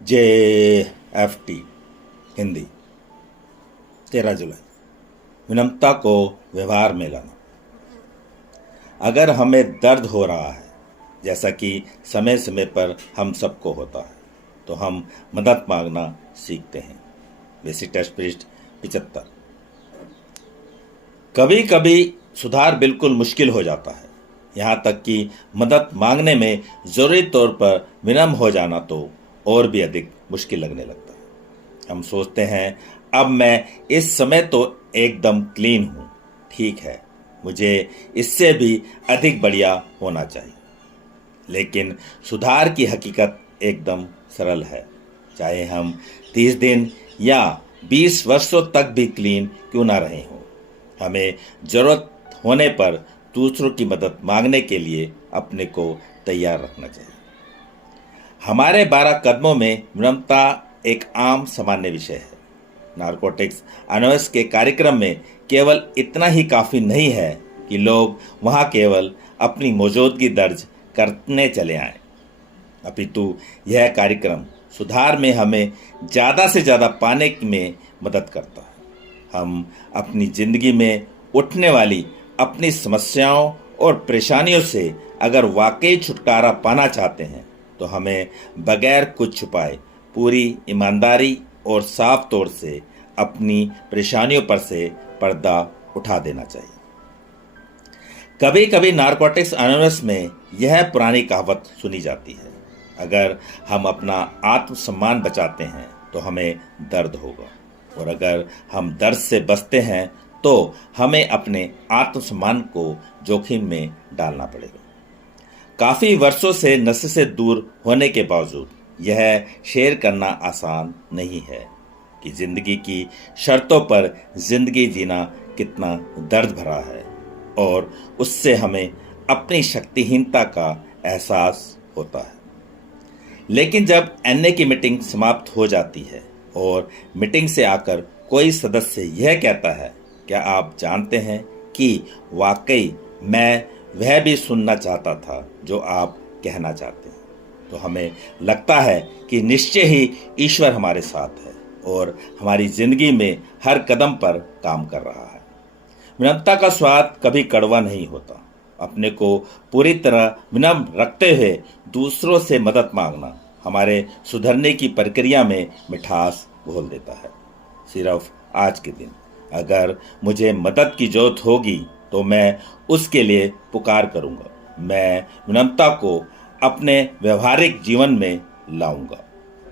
JFT Hindi 13 जुलाई। विनम्रता को व्यवहार में लाना। अगर हमें दर्द हो रहा है, जैसा कि समय समय पर हम सबको होता है, तो हम मदद मांगना सीखते हैं। बेसिक टेस्ट पृष्ठ 75। कभी कभी सुधार बिल्कुल मुश्किल हो जाता है, यहाँ तक कि मदद मांगने में जरूरी तौर पर विनम्र हो जाना तो और भी अधिक मुश्किल लगने लगता है। हम सोचते हैं अब मैं इस समय तो एकदम क्लीन हूँ, ठीक है, मुझे इससे भी अधिक बढ़िया होना चाहिए। लेकिन सुधार की हकीकत एकदम सरल है। चाहे हम 30 दिन या 20 वर्षों तक भी क्लीन क्यों ना रहे हों, हमें जरूरत होने पर दूसरों की मदद मांगने के लिए अपने को तैयार रखना चाहिए। हमारे 12 कदमों में विनम्रता एक आम सामान्य विषय है। नारकोटिक्स अनोस के कार्यक्रम में केवल इतना ही काफ़ी नहीं है कि लोग वहां केवल अपनी मौजूदगी दर्ज करने चले आएं, अपितु यह कार्यक्रम सुधार में हमें ज़्यादा से ज़्यादा पाने में मदद करता है। हम अपनी ज़िंदगी में उठने वाली अपनी समस्याओं और परेशानियों से अगर वाकई छुटकारा पाना चाहते हैं, तो हमें बगैर कुछ छुपाए पूरी ईमानदारी और साफ तौर से अपनी परेशानियों पर से पर्दा उठा देना चाहिए। कभी कभी नारकोटिक्स अनोनिमस में यह पुरानी कहावत सुनी जाती है, अगर हम अपना आत्मसम्मान बचाते हैं तो हमें दर्द होगा, और अगर हम दर्द से बचते हैं तो हमें अपने आत्मसम्मान को जोखिम में डालना पड़ेगा। काफ़ी वर्षों से नशे से दूर होने के बावजूद यह शेयर करना आसान नहीं है कि जिंदगी की शर्तों पर जिंदगी जीना कितना दर्द भरा है, और उससे हमें अपनी शक्तिहीनता का एहसास होता है। लेकिन जब एनए की मीटिंग समाप्त हो जाती है और मीटिंग से आकर कोई सदस्य यह कहता है, क्या आप जानते हैं कि वाकई मैं वह भी सुनना चाहता था जो आप कहना चाहते हैं, तो हमें लगता है कि निश्चय ही ईश्वर हमारे साथ है और हमारी जिंदगी में हर कदम पर काम कर रहा है। विनम्रता का स्वाद कभी कड़वा नहीं होता। अपने को पूरी तरह विनम्र रखते हुए दूसरों से मदद मांगना हमारे सुधरने की प्रक्रिया में मिठास घोल देता है। सिर्फ आज के दिन अगर मुझे मदद की जरूरत होगी तो मैं उसके लिए पुकार करूंगा। मैं विनम्रता को अपने व्यवहारिक जीवन में लाऊंगा।